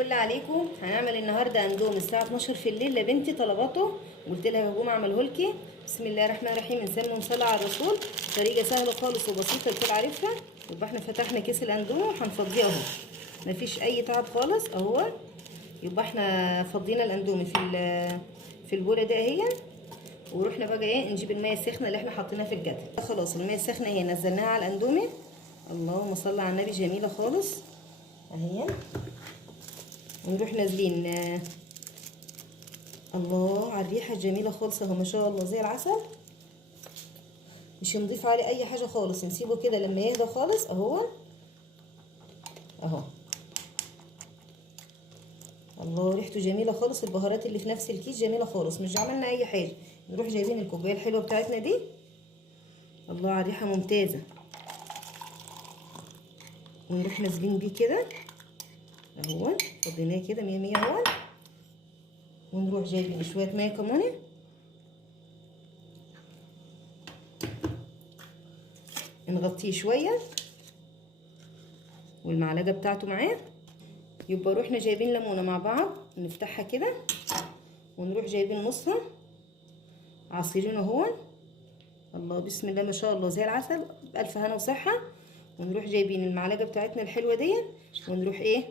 الفل عليكم. هنعمل النهارده اندومي الساعه 12 في الليل لبنتي طلبته، قلت لها هقوم اعمله لكم. بسم الله الرحمن الرحيم. نسمي ونصلي على الرسول. طريقه سهله خالص وبسيطه الكل عارفها. يبقى احنا فتحنا كيس الاندومي وهنفضيه اهو، مفيش اي تعب خالص اهو. يبقى احنا فضينا الاندومي في البوله ده اهي، ورحنا بقى ايه نجيب الميه السخنه اللي احنا حاطينها في الجدل. خلاص الميه السخنه اهي نزلناها على الاندومي. اللهم صل على النبي، جميله خالص اهي. ونروح نازلين الله على الريحه الجميله خالص اهو، ما شاء الله زي العسل. مش هنضيف عليه اي حاجه خالص، نسيبه كده لما يهدى خالص اهو. الله ريحته جميله خالص، البهارات اللي في نفس الكيس جميله خالص، مش عملنا اي حاجه. نروح جايبين الكوبايه الحلوه بتاعتنا دي. الله على الريحه ممتازه. ونروح نازلين بيه كده اهو، فضيناه كده 100 100 اهو. ونروح جايبين شويه ميه كمان، نغطيه شويه والمعلقه بتاعته معاه. يبقى روحنا جايبين ليمونه مع بعض نفتحها كده، ونروح جايبين نصها عصيرين اهو. الله بسم الله ما شاء الله زي العسل، بألف هنا وصحه. ونروح جايبين المعلقه بتاعتنا الحلوه دي، ونروح ايه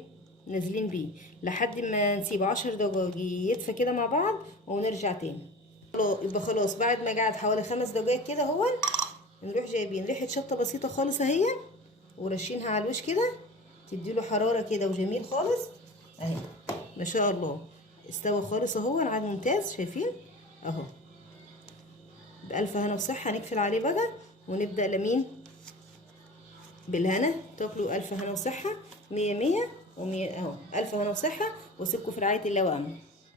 نازلين بيه لحد ما نسيبه 10 دقايق يدفى كده مع بعض، ونرجع تاني. يبقى خلاص بعد ما قعد حوالي 5 دقايق كده اهو، نروح جايبين ريحه شطه بسيطه خالص اهي، ورشينها على الوش كده تديله حراره كده وجميل خالص اهي. ما شاء الله استوى خالص اهو، العاد ممتاز شايفين اهو. بألف هنا وصحه. نقفل عليه بقى ونبدا لمين بالهنا تاكلوا. ألف هنا وصحه، 100 100 و100 اهو. ألف هنا وصحه، واسيبكم في رعايه الله وامنه.